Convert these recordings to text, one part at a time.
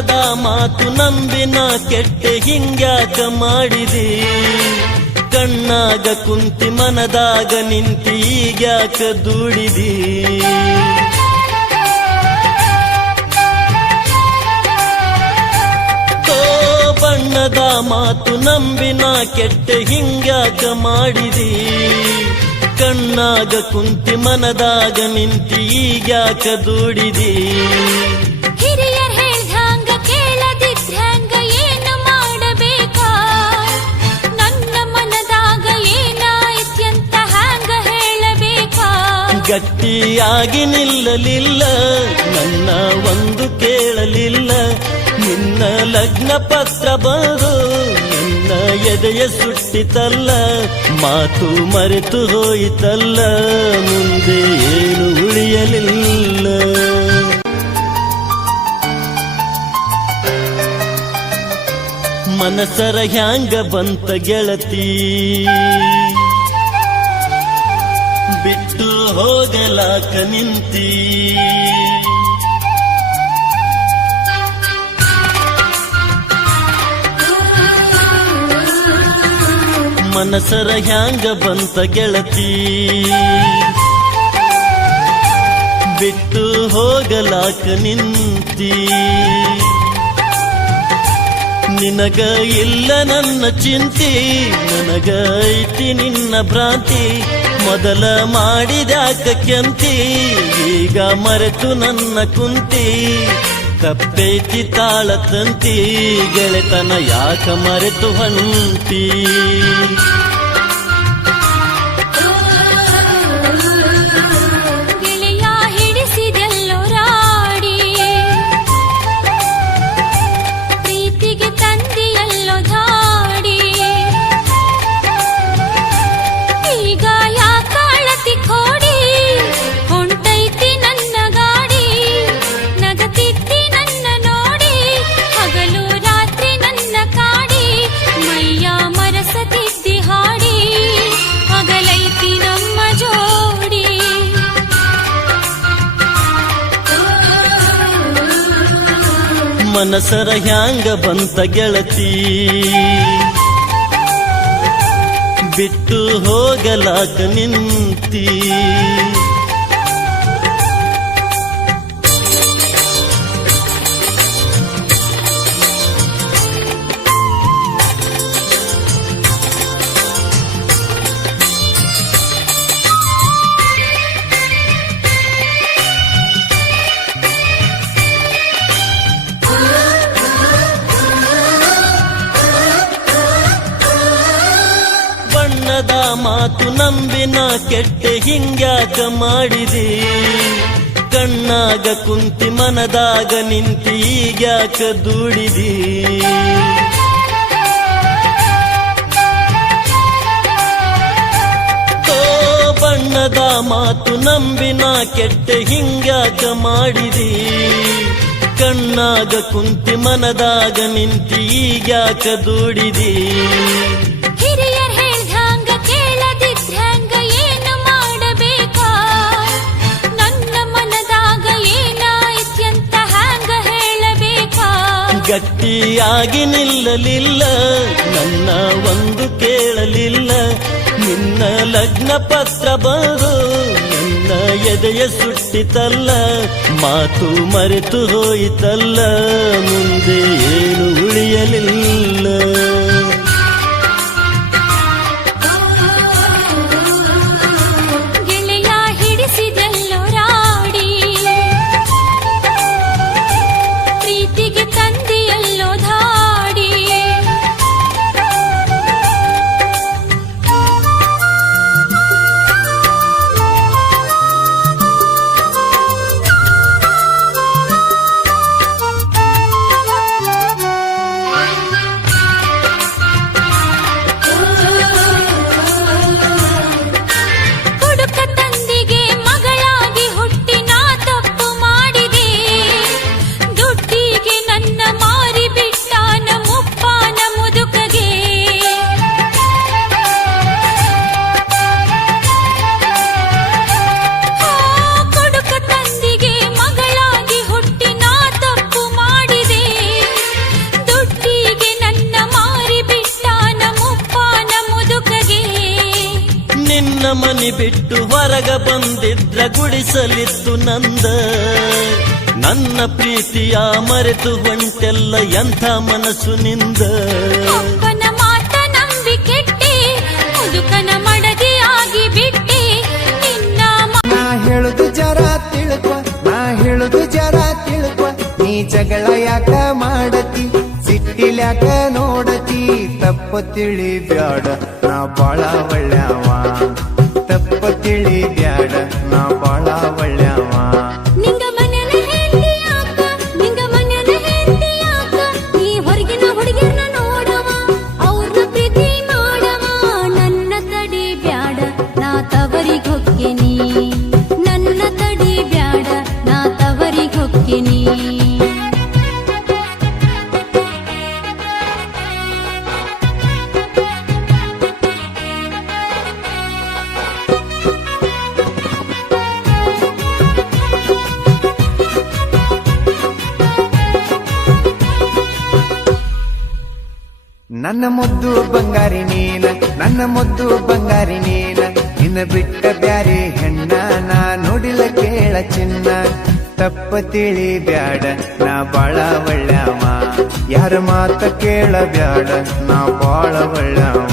ಬಣ್ಣದ ಮಾತು ನಂಬಿನ ಕೆಟ್ಟೆ ಹಿಂಗ್ಯಾಕ ಮಾಡಿದಿ, ಕಣ್ಣಾಗ ಕುಂತಿ ಮನದಾಗ ನಿಂತಿ ಈಗ್ಯಾಕ ದುಡಿದಿ. ಬಣ್ಣದ ಮಾತು ನಂಬಿನ ಕೆಟ್ಟೆ ಹಿಂಗ್ಯಾಕ ಮಾಡಿದಿ, ಕಣ್ಣಾಗ ಕುಂತಿ ಮನದಾಗ ನಿಂತಿ ಈಗ್ಯಾಕ ದುಡಿದಿ. ಹಿರಿಯರ್ ಹೇಳ್ದಂಗ ಕೇಳದಿದ್ರಂಗ ಏನು ಮಾಡಬೇಕಾ, ನನ್ನ ಮನದಾಗ ಏನಾಯ್ತ್ಯಂತ ಹ್ಯಾಂಗ ಹೇಳಬೇಕಾ. ಗಟ್ಟಿಯಾಗಿ ನಿಲ್ಲಲಿಲ್ಲ, ನನ್ನ ಒಂದು ಕೇಳಲಿಲ್ಲ, ನಿನ್ನ ಲಗ್ನ ಪತ್ರ ಬರು ನನ್ನ ಎದೆಯ ಸುಟ್ಟಿತಲ್ಲ, ಮಾತು ಮರೆತು ಹೋಯಿತಲ್ಲ, ಮುಂದೆ ಏನು ಉಳಿಯಲಿಲ್ಲ. ಮನಸರ ಹ್ಯಾಂಗ ಬಂತ ಗೆಳತಿ, ಬಿಟ್ಟು ಹೋಗಲಾಕ ನಿಂತಿ. ಮನಸರ ಹ್ಯಾಂಗ ಬಂತ ಗೆಳತಿ, ಬಿಟ್ಟು ಹೋಗಲಾಕ ನಿಂತಿ. ನಿನಗ ಇಲ್ಲ ನನ್ನ ಚಿಂತಿ, ನನಗ ಐತಿ ನಿನ್ನ ಭ್ರಾಂತಿ. ಮೊದಲ ಮಾಡಿದ್ಯಾಕ ಕೆಂತಿ, ಈಗ ಮರೆತು ನನ್ನ ಕುಂತಿ. ತಪ್ಪೈತಿ ತಾಳ ತಂತಿ, ಗೆಳೆತನ ಯಾಕ ಮರೆತು ಹೊಂಟಿ. ಗೆಳೆಯ ಹಿಡಿಸಿದೆಲ್ಲೋ ರಾಡಿ, ಪ್ರೀತಿಗೆ ತಂದಿಯಲ್ಲೋ ಧಾಡಿ. ಈಗ ಯಾಕ ಅಳತಿ ಕೋಡಿ, ಹೊಂಟೈತಿ ನನ್ನ ಗಾಡಿ. ನಗತಿದ್ದಿ ನನ್ನ ನೋಡಿ, ಹಗಲು ರಾತ್ರಿ ನನ್ನ ಕಾಡಿ. ಮೈಯ ಮರಸತಿದ್ದಿ ಹಾಡಿ, ಹಗಲೈತಿ ನಮ್ಮ ಜೋಡಿ. ಮನಸರ ಹ್ಯಾಂಗ ಬಂತ ಗೆಳತಿ, ಬಿಟ್ಟು ಹೋಗಲಾಕ ನಿಂತಿ. ಬಣ್ಣದ ಮಾತು ನಂಬಿನ ಕೆಟ್ಟೆ ಹಿಂಗ್ಯಾಕ ಮಾಡಿದಿ, ಕಣ್ಣಾಗ ಕುಂತಿ ಮನದಾಗ ನಿಂತಿ ಈಗ್ಯಾಕ ದುಡಿದಿ. ಬಣ್ಣದ ಮಾತು ನಂಬಿನ ಕೆಟ್ಟೆ ಹಿಂಗ್ಯಾಕ ಮಾಡಿದಿ, ಕಣ್ಣಾಗ ಕುಂತಿ ಮನದಾಗ ನಿಂತಿ ಈಗ್ಯಾಕ ದುಡಿದಿ. ಹಿರಿಯರ್ ಹೇಳ್ದಂಗ ಕೇಳದಿದ್ರಂಗ ಏನು ಮಾಡಬೇಕಾ, ನನ್ನ ಮನದಾಗ ಏನಾಯ್ತ್ಯಂತ ಹ್ಯಾಂಗ ಹೇಳಬೇಕಾ. ಗಟ್ಟಿಯಾಗಿ ನಿಲ್ಲಲಿಲ್ಲ, ನನ್ನ ಒಂದು ಕೇಳಲಿಲ್ಲ, ನಿನ್ನ ಲಗ್ನ ಪತ್ರ ಬರು ನನ್ನ ಎದೆಯ ಸುಟ್ಟಿತಲ್ಲ, ಮಾತು ಮರೆತು ಹೋಯಿತಲ್ಲ, ಮುಂದೆ ಏನು ಉಳಿಯಲಿಲ್ಲ. ಗೆಳೆಯ ಹಿಡಿಸಿದೆಲ್ಲೋ ರಾಡಿ, ಪ್ರೀತಿಗೆ ತಂದಿಯಲ್ಲೋ ಧಾಡಿ. ಬಿಟ್ಟು ಹೊರಗ ಬಂದಿದ್ರ ಗುಡಿಸಲಿತ್ತು ನಂದ. ನನ್ನ ಪ್ರೀತಿಯ ಮರೆತು ಹೊಂಟೆಲ್ಲ ಎಂಥ ಮನಸ್ಸು ನಿಂದ. ಒಬ್ಬನ ಮಾತ ನಂಬಿ ಕೆಟ್ಟಿ ಮುದುಕನ ಮಡದಿಯಾಗಿ ಬಿಟ್ಟಿ ನಿನ್ನ ನಾ ಹೇಳುದು ಜರ ತಿಳ್ಕೊ, ನಾ ಹೇಳುದು ಜರ ತಿಳ್ಕೊ. ನೀ ಜಗಳ ಯಾಕ ಮಾಡತಿ, ಸಿಟ್ಟಿಲ್ಯಾಕ ನೋಡತಿ. ತಪ್ಪ ತಿಳಿ ಬ್ಯಾಡ ನಾ ಬಾಳ ಒಳ್ಳ್ಯಾವ, ತಪ್ಪ ತಿಳಿ ಬ್ಯಾಡ ನಾ ಬಾಳ ಒಳ್ಳ್ಯಾವ. ನಿಂಗ ಮನೆನ ಹೆಂಡಿಯಾಕ, ನಿಂಗ ಮನೆನ ಹೆಂಡಿಯಾಕ. ನೀ ಹೊರಗಿನ ಹುಡುಗಿಯರ್ನ ನೋಡವ, ಅವ್ರನ್ನ ಪ್ರೀತಿ ಮಾಡವ. ನನ್ನ ತಡಿ ಬ್ಯಾಡ ನಾ ತವರಿಗ್ ಹೊಕ್ಕಿನಿ, ನನ್ನ ತಡಿ ಬ್ಯಾಡ ನಾ ತವರಿಗ್ ಹೊಕ್ಕಿನಿ. ನನ್ನ ಮುದ್ದು ಬಂಗಾರಿ ನೀನ, ನನ್ನ ಮುದ್ದು ಬಂಗಾರಿ ನೀನ. ನಿನ್ನ ಬಿಟ್ಟ ಬ್ಯಾರೆ ಹೆಣ್ಣ ನಾ ನೋಡಿಲ್ಲ ಕೇಳ ಚಿನ್ನ. ತಪ್ಪ ತಿಳಿ ಬ್ಯಾಡ ನಾ ಬಾಳ ಒಳ್ಳ್ಯಾವ, ಯಾರ ಮಾತ ಕೇಳ ಬ್ಯಾಡ ನಾ ಬಾಳ ಒಳ್ಳ್ಯಾವ.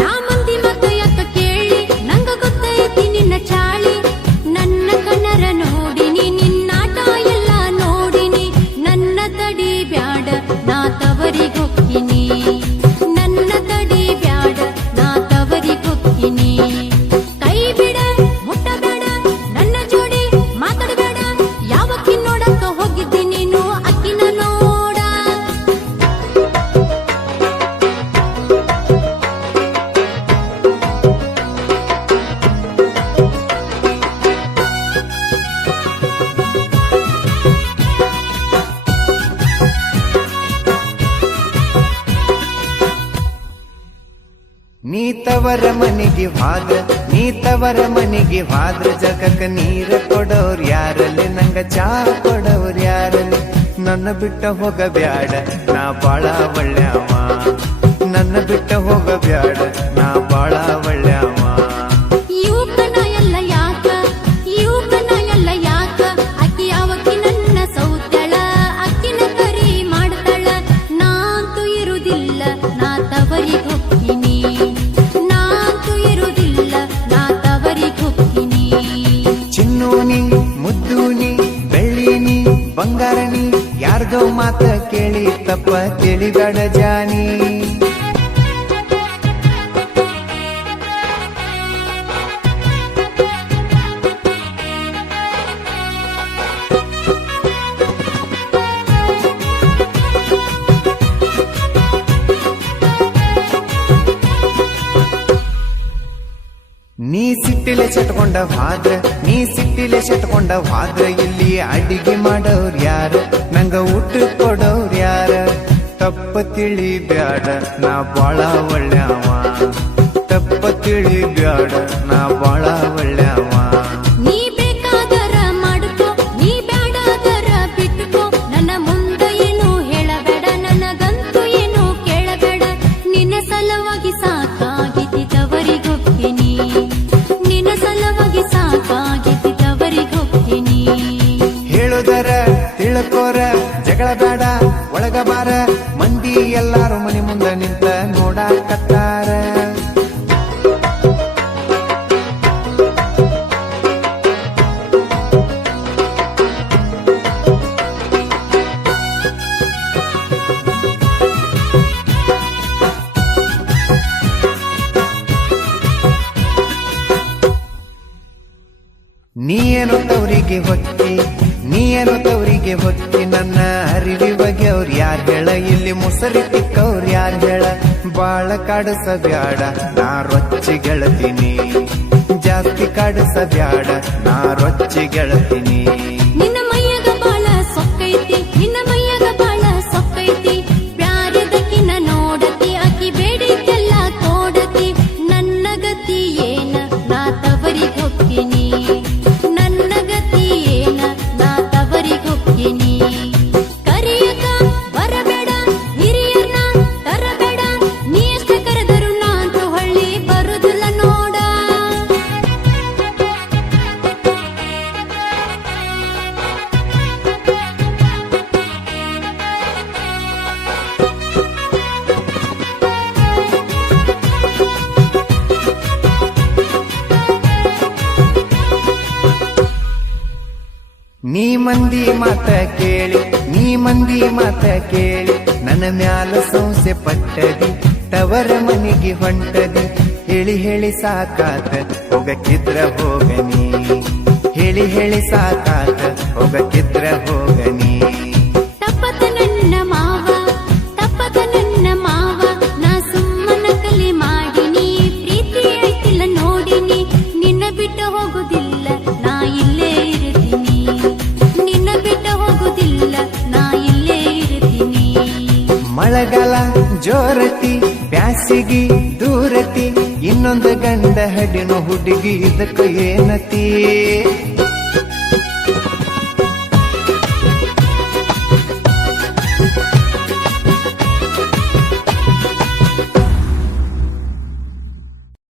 ನಾ ಮಂದಿ ಮಾತು ಯಾಕ ಕೇಳಿ, ನಂಗ ಗೊತ್ತೈತಿ ನಿನ್ನ ಚಾಳಿ. ನನ್ನ ಕಣ್ಣರ ನೋಡಿನಿ, ನಿನ್ನಾಟ ಎಲ್ಲ ನೋಡಿನಿ. ನನ್ನ ತಡಿ ಬ್ಯಾಡ ನಾ ತವರಿಗ್ ಹೊಕ್ಕಿನಿ, ನನ್ನ ತಡಿ ಬ್ಯಾಡ ನಾ ತವರಿಗ್ ಹೊಕ್ಕಿನಿ. ಕೈ ಬಿಡ ಮುಟ್ಟಬೇಡ ನನ್ನ ಜೋಡಿ ಮಾತಾಡಬೇಡ. ಯಾವಕ್ಕಿ ನೋಡಕ್ಕ ಹೋಗಿದ್ದಿ ನೀನು ಅಕ್ಕಿನ ನೋಡ. ನೀ ತವರ ಮನೆಗೆ ಹಾದ್ರ, ನೀ ತವರ ಮನೆಗೆ ಹಾದ್ರ. ಜಗಕ್ಕ ನೀರ ಕೊಡೋರ್ ಯಾರಲ್ಲಿ, ನಂಗ ಚಾ ಕೊಡೋರ್ ಯಾರಲ್ಲಿ. ನನ್ನ ಬಿಟ್ಟ ಹೋಗ ಬ್ಯಾಡ ನಾ ಬಾಳ ಒಳ್ಳ್ಯಾವ, ನನ್ನ ಬಿಟ್ಟ ಹೋಗ ಬ್ಯಾಡ ನಾ ಬಾಳ ಒಳ್ಳ್ಯಾವ. ಯುವಕನ ಎಲ್ಲ ಯಾಕ, ಯುವಕನ ಎಲ್ಲ ಯಾಕ. ಅಕ್ಕಿ ಯಾವಕ್ಕಿ ನನ್ನ ಸೌತಳ, ಅಕ್ಕಿನ ಕರಿ ಮಾಡ್ತಾಳ. ನಾಂತೂ ಇರುವುದಿಲ್ಲ ನಾ ತವರಿಗ್ ಹೊಕ್ಕಿನಿ, ನಾಂತೂ ಇರುವುದಿಲ್ಲ ನಾ ತವರಿಗ್ ಹೊಕ್ಕಿನಿ. ಚಿನ್ನೂನಿ ಮುದ್ದೂನಿ ಬೆಳ್ಳಿನಿ ಬಂಗಾರನಿ, ಯಾರ್ದೋ ಮಾತ ಕೇಳಿ ತಪ್ಪ ತಿಳಿಬೇಡ ಜಾನಿ. ನೀ ಸಿಟ್ಟಿಲೆ ಚಟ್ಕೊಂಡ ಹಾದ್ರ, ನೀ ಸಿಟ್ಟಿಲೆ ಚಟ್ಕೊಂಡ ಹಾದ್ರ. ಇಲ್ಲಿ ಅಡಿಗೆ ಮಾಡೋರ್ ಯಾರ, ನಂಗ ಊಟ ಕೊಡೋರ್ ಯಾರ. ತಪ್ಪ ತಿಳಿ ಬ್ಯಾಡ ನಾ ಬಾಳ ಒಳ್ಳ್ಯಾವ, ತಪ್ಪ ತಿಳಿ ಬ್ಯಾಡ ನಾ ಬಾಳ ಒಳ್ಳ್ಯಾವ. ನೀ ಬೇಕಾದರ ಮಾಡ್ಕೋ, ನೀ ಬ್ಯಾಡಾದರ ಬಿಟ್ಕೋ. ನನ್ನ ಮುಂದ ಏನು ಹೇಳಬೇಡ, ನನಗಂತೂ ಏನು ಕೇಳಬೇಡ. ನಿನ್ನ ಸಲುವಾಗಿ ಸಾಕಾಗಿತಿ ತವರಿಗ್ ಹೊಕ್ಕಿನಿ, ನಿನ್ನ ಸಲುವಾಗಿ ಸಾಕಾಗಿತಿ ತವರಿಗ್ ಹೊಕ್ಕಿನಿ. ಹೇಳುದರ ತಿಳ್ಕೋರ ಜಗಳ ಬೇಡ ಒಳಗ ಬಾರ. ಮಂದಿ ಎಲ್ಲಾರು ಮನೆ ಮುಂದ ನಿಂತ ನೋಡಾಕತ್ತಾರ. ನೀಯೇನು ತವರಿಗೆ ಹೊತ್ತಿ, ನೀಯೇನು ತವರಿಗೆ ಹೊತ್ತಿ. ನನ್ನ ಅರಿವಿ ಬಗ್ಗೆ ಅವ್ರು ಯಾರ್ ಹೇಳ, ಇಲ್ಲಿ ಮುಸರಿ ತಿಕ್ಕವ್ರು ಯಾರ್ ಹೇಳ. ಬಾಳ ಕಾಡಸ ಬ್ಯಾಡ ನಾ ರೊಚ್ಚಿ ಗೆಳತೀನಿ, ಜಾಸ್ತಿ ಕಾಡಸ ಬ್ಯಾಡ ನಾ ರೊಚ್ಚಿ ಗೆಳತೀನಿ. ನಿನ್ನ ಮೈಯಾಗ ಬಾಳ ಸೊಕ್ಕೈತಿ, ನಿನ್ನ ಮೈಯಾಗ ಬಾಳ ಸೊಕ್ಕೈತಿ. ಬ್ಯಾರೆದಕ್ಕಿನ ನೋಡತಿ, ಅಕ್ಕಿ ಬೇಡಿದ್ದೆಲ್ಲ ತೋಡತಿ. ನನ್ನ ಗತಿ ಏನ ನಾ ತವರಿಗ್ ಹೊಕ್ಕಿನಿ, ನನ್ನ ಗತಿ ಏನ ನಾ ತವರಿಗ್ ಹೊಕ್ಕಿನಿ. ಕರಿಯಕ ಬರಬೇಡ ಹಿರಿಯರ್ನ ತರಬೇಡ. ನೀ ಎಷ್ಟ ಕರೆದರು ನಾಂತೂ ಹೊಳ್ಳಿ ಬರುದಿಲ್ಲ ನೋಡ. ಮಂದಿ ಮಾತ ಕೇಳಿ ನೀ ಮಂದಿ ಮಾತ ಕೇಳಿ ನನ್ನ ಮ್ಯಾಲ ಸಂಸೆ ಪಟ್ಟದಿ ತವರ ಮನಿಗೆ ಹೊಂಟದಿ ಹೇಳಿ ಹೇಳಿ ಸಾಕಾತ ಹೋಗಕ್ಕಿದ್ರ ಹೋಗನಿ ಹೇಳಿ ಹೇಳಿ ಸಾಕಾತ ಹೋಗಕ್ಕಿದ್ರ ಹೋಗನಿ ತಪ್ಪದ ನನ್ನ ಮಾವ ತಪ್ಪದ ನನ್ನ ಮಾವ ನಾ ಸುಮ್ಮನ ಕಲೆ ಮಾಡಿನಿ ಪ್ರೀತಿ ಐತಿಲ್ಲ ನೋಡಿನಿ ನಿನ್ನ ಬಿಟ್ಟ ಹೋಗುದಿಲ್ಲ ನಾ ಇಲ್ಲೇ ಇರ್ತೀನಿ ನಿನ್ನ ಬಿಟ್ಟ ಹೋಗುದಿಲ್ಲ ನಾ ಇಲ್ಲೇ ಇರ್ತೀನಿ ಮಳೆಗಾಲ ಜೋರತಿ ಬ್ಯಾಸಿಗಿ ದೂರತಿ ಇನ್ನೊಂದು ಗಂಡ ಹಡಿನ ಹುಡುಗಿ ಇದಕ್ಕ ಏನತಿ